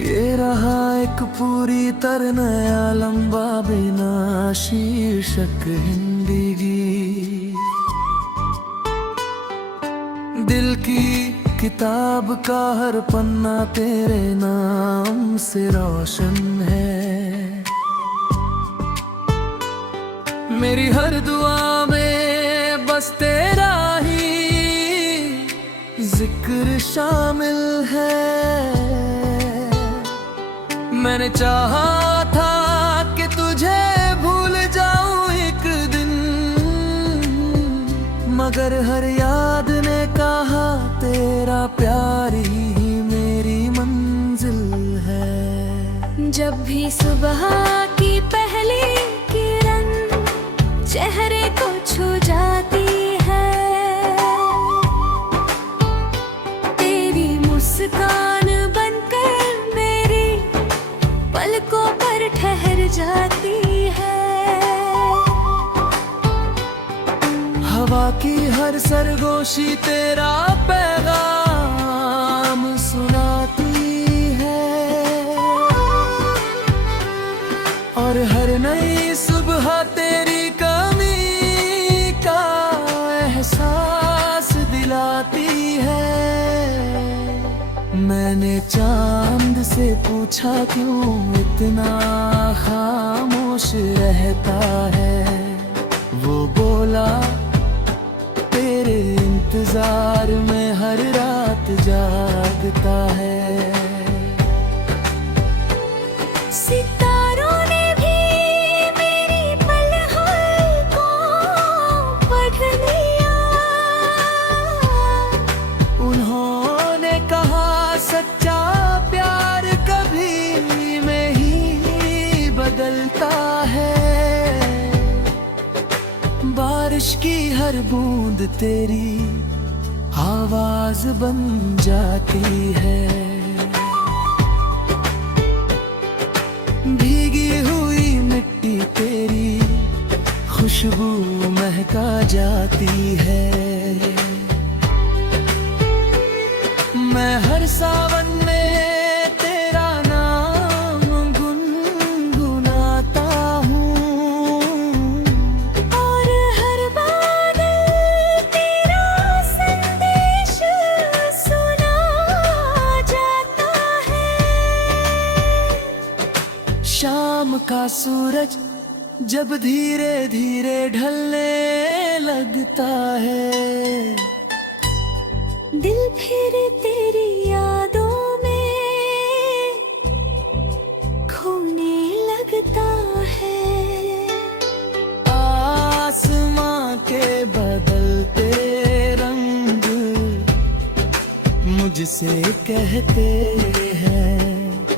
ये रहा एक पूरी तरह नया लंबा बिना शीर्षक हिंदी गीत। दिल की किताब का हर पन्ना तेरे नाम से रोशन है। मेरी हर दुआ में बस तेरा ही जिक्र शामिल है। मैंने चाहा था कि तुझे भूल जाऊं एक दिन, मगर हर याद ने कहा तेरा प्यार ही मेरी मंजिल है। जब भी सुबह की पहली किरण चेहरे को छू जाती है, तेरी मुस्कान बनकर मेरी पलकों पर ठहर जाती है। हवा की हर सरगोशी तेरा पैगाम सुनाती है, और हर नई सुबह तेरी कमी का एहसास दिलाती है। मैंने चांद से पूछा क्यों इतना खामोश रहता है, वो बोला तेरे इंतजार में हर रात जागता है। सितारों ने भी मेरी पलकों को पढ़ लिया, उन्होंने कहा सच्चा प्यार कभी में ही बदलता है। बारिश की हर बूंद तेरी आवाज बन जाती है। भीगी हुई मिट्टी तेरी खुशबू महका जाती है। मैं हर सावन में तेरा नाम गुनगुनाता हूँ, और हर बादल तेरा संदेश सुना जाता है। शाम का सूरज जब धीरे धीरे ढलने लगता है, दिल फिर तेरी यादों में खोने लगता है। आसमां के बदलते रंग मुझसे कहते हैं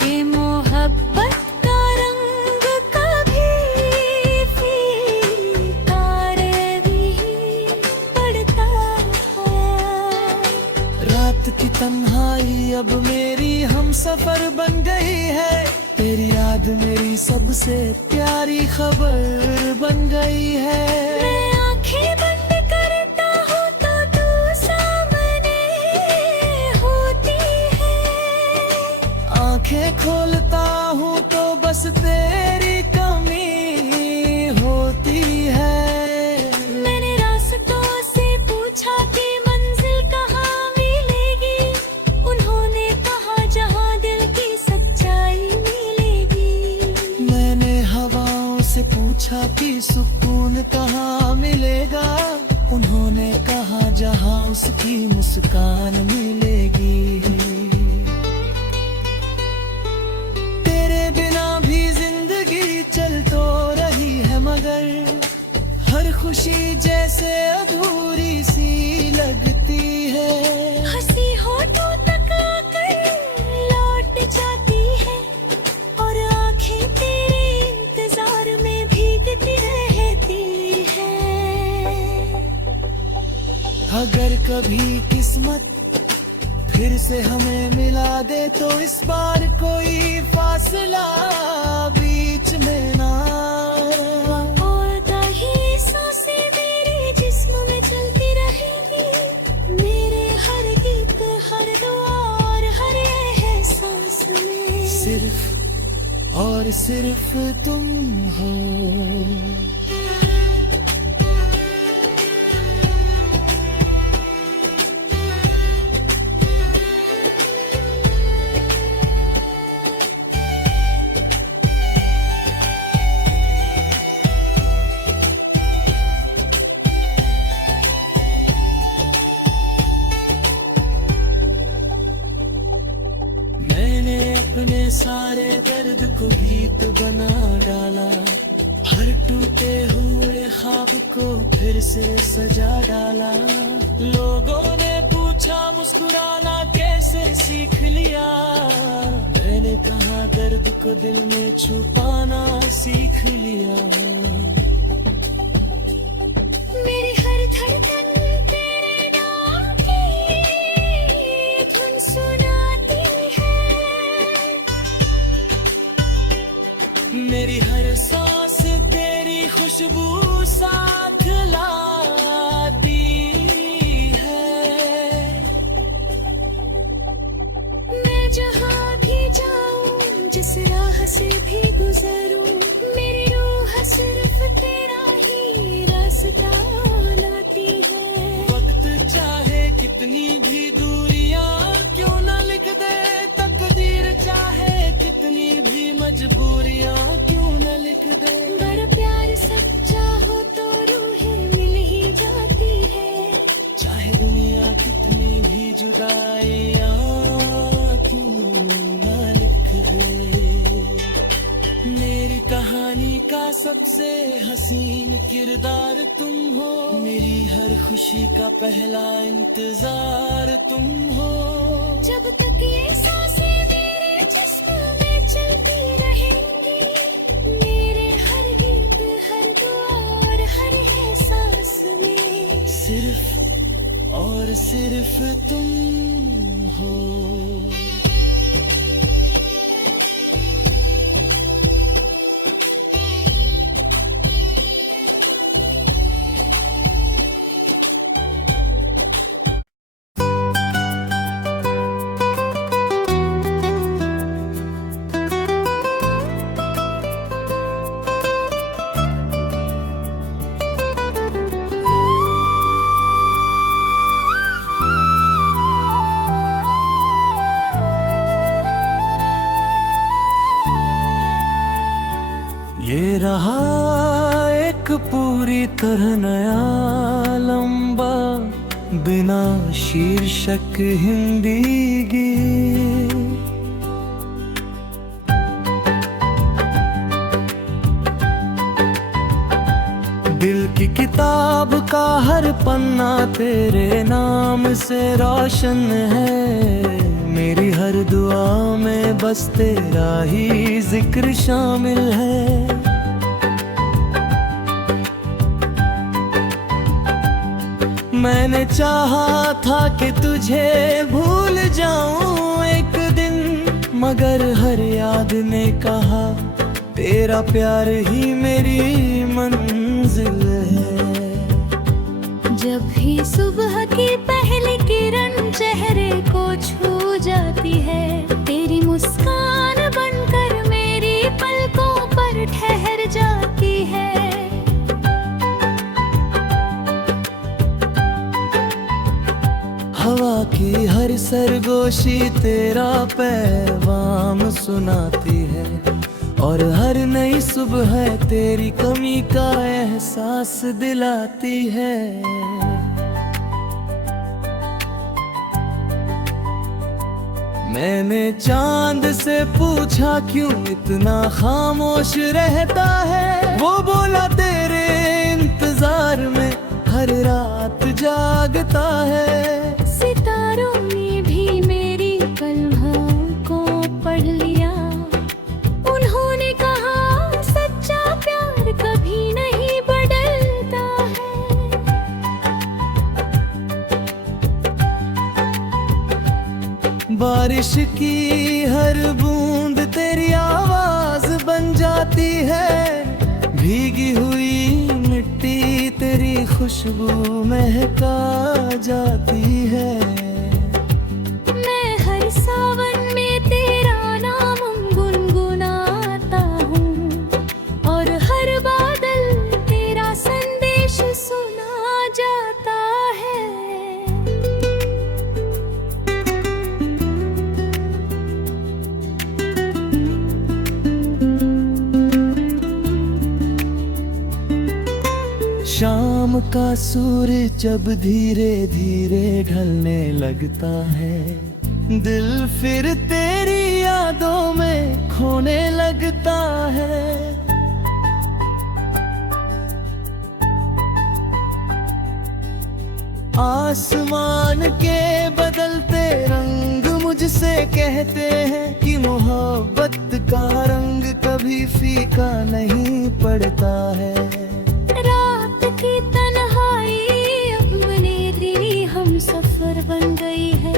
कि मोहब्बत का रंग कभी फीका भी पड़ता है। रात की तन्हाई अब मेरी हम सफर बन गई है। तेरी याद मेरी सबसे प्यारी खबर बन गई है। मैं आंखें बंद करता हूँ तो तू सामने होती है, आंखें खोलता हूँ तो बस तेरी कमी होती है। मैंने रास्तों से पूछा कि मंजिल कहाँ मिलेगी, उन्होंने कहा जहाँ दिल की सच्चाई मिलेगी। मैंने हवाओं से पूछा कि सुकून कहाँ मिलेगा, उन्होंने कहा जहाँ उसकी मुस्कान मिलेगी। तेरे बिना भी जिंदगी चल तो रही है, मगर हर खुशी जैसे अधूरी सी लगती है। हंसी होठों तक आकर लौट जाती अगर कभी किस्मत फिर से हमें मिला दे तो इस बार कोई फासला बीच में ना। और दाही सांसें मेरे जिस्म में चलती रहेंगी, मेरे हर गीत हर दुआ और हर एहसास में सिर्फ और सिर्फ तुम हो। मैंने अपने सारे दर्द को गीत बना डाला, हर टूटे हुए ख्वाब को फिर से सजा डाला। लोगों ने पूछा मुस्कुराना कैसे सीख लिया, मैंने कहा दर्द को दिल में छुपाना सीख लिया। मेरी हर धड़कन तेरे नाम की धुन सुनाती है, मेरी हर सांस तेरी खुशबू साथ लाती है। मैं जहाँ भी जाऊँ जिस राह से भी गुजरूँ, मेरी रूह सिर्फ तेरा ही रास्ता लाती है। वक्त चाहे कितनी भी दूरियां क्यों न लिख दे, तकदीर चाहे कितनी भी मजबूरियां क्यों न लिख दे। बड़ा प्यार सच्चा हो तो रूहें मिल ही जाती है, चाहे दुनिया कितनी भी जुदाइयां क्यों न लिख दे। मेरी कहानी का सबसे हसीन किरदार तुम हो, मेरी हर खुशी का पहला इंतजार तुम हो। जब तक ये सांसें मेरे जिस्म में चलती रहेंगी, मेरे हर गीत हर दुआ और हर एहसास में सिर्फ और सिर्फ तुम हो। ये रहा एक पूरी तरह नया लंबा बिना शीर्षक हिंदी गीत। दिल की किताब का हर पन्ना तेरे नाम से रोशन है, मेरी हर दुआ में बस तेरा ही जिक्र शामिल है। मैंने चाहा था कि तुझे भूल जाऊं एक दिन, मगर हर याद ने कहा तेरा प्यार ही मेरी मंजिल है। जब भी सुबह की पहली किरण चेहरे को छू जाती है, तेरी मुस्कान बनकर मेरी पलकों पर ठहर जाती है। हवा की हर सरगोशी तेरा पैगाम सुनाती है, और हर नई सुबह तेरी कमी का एहसास दिलाती है। मैंने चांद से पूछा क्यों इतना खामोश रहता है, वो बोला तेरे इंतजार में हर रात जागता है। सितारों ने भी मेरी कलमों को पढ़ लिया, उन्होंने कहा सच्चा प्यार कभी नहीं बदलता है। बारिश की हर बूंद तेरी आवाज बन जाती है, भीगी हुई मिट्टी तेरी खुशबू महका जाती है। मैं हर सावन में तेरा नाम गुनगुनाता हूँ और हर बादल तेरा संदेश सुना जाता है। शाम का सूरज जब धीरे धीरे ढलने लगता है, दिल फिर तेरी यादों में खोने लगता है। आसमान के बदलते रंग मुझसे कहते हैं कि मोहब्बत का रंग कभी फीका नहीं पड़ता है। रात की तन्हाई अब मेरी हम सफर बन गई है,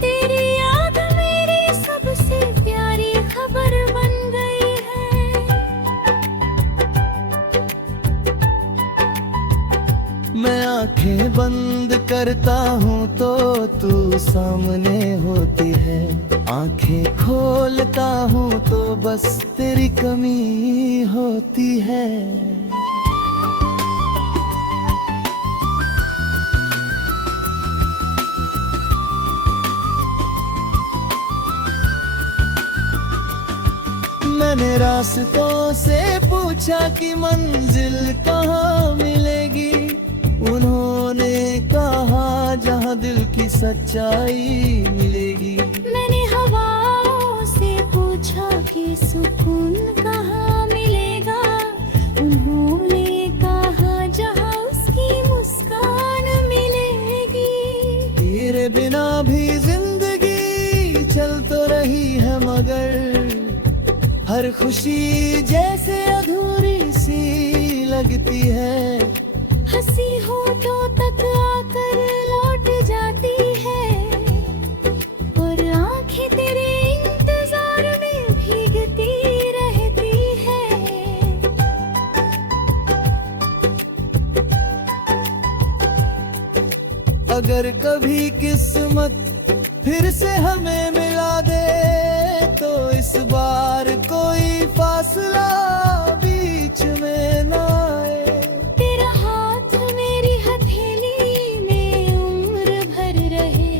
तेरी याद मेरी सबसे प्यारी खबर बन गई है। मैं आंखें बंद करता हूँ तो तू सामने होती है, आंखें खोलता हूँ तो बस तेरी कमी होती है। मैंने रास्तों से पूछा कि मंजिल कहाँ मिलेगी, उन्होंने कहा जहाँ दिल की सच्चाई मिलेगी। मैंने हवाओं से पूछा कि सुकून कहाँ मिलेगा, उन्होंने कहा जहाँ उसकी मुस्कान मिलेगी। तेरे बिना भी जिंदगी चल तो रही है मगर हर खुशी जैसे अधूरी सी लगती है। हंसी होठों तक आकर लौट जाती है और आंखें तेरे इंतजार में भीगती रहती है। अगर कभी किस्मत फिर से हमें मिला दे तो इस बार कोई फासला बीच में ना आए। तेरा हाथ मेरी हथेली में उम्र भर रहे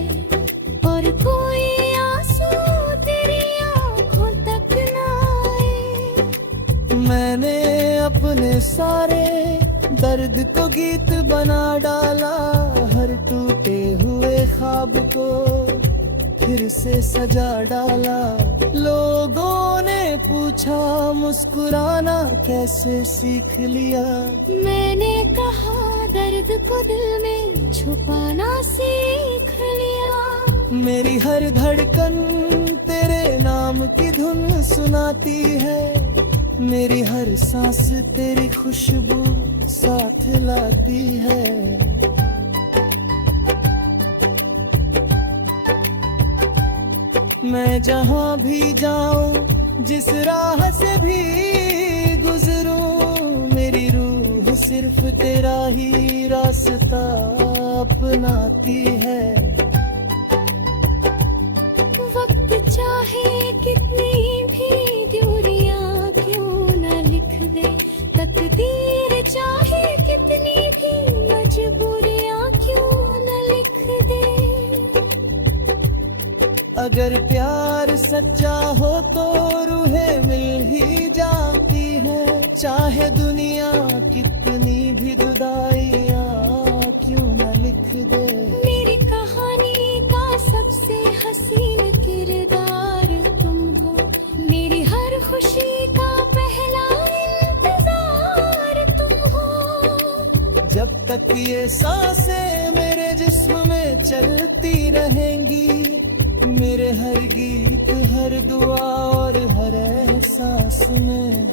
और कोई आंसू तेरी आंखों तक ना आए। मैंने अपने सारे दर्द को गीत बना डाला, हर टूटे हुए ख्वाब को फिर से सजा डाला। लोगों ने पूछा मुस्कुराना कैसे सीख लिया, मैंने कहा दर्द को दिल में छुपाना सीख लिया। मेरी हर धड़कन तेरे नाम की धुन सुनाती है, मेरी हर सांस तेरी खुशबू साथ लाती है। मैं जहाँ भी जाऊं जिस राह से भी गुजरूं, मेरी रूह सिर्फ तेरा ही रास्ता अपनाती है। वक्त चाहे कितनी भी दूरियां क्यों न लिख दे, तकदीर चाहे कितनी भी मजबूरियां क्यों न लिख दे। अगर प्यार सच्चा हो तो रूहें मिल ही जाती है, चाहे दुनिया कितनी भी जुदाइयां क्यों न लिख दे। मेरी कहानी का सबसे हसीन किरदार तुम हो, मेरी हर खुशी का पहला इंतजार तुम हो। जब तक ये सांसें मेरे जिस्म में चलती रहेंगी, मेरे हर गीत हर दुआ और हर एहसास में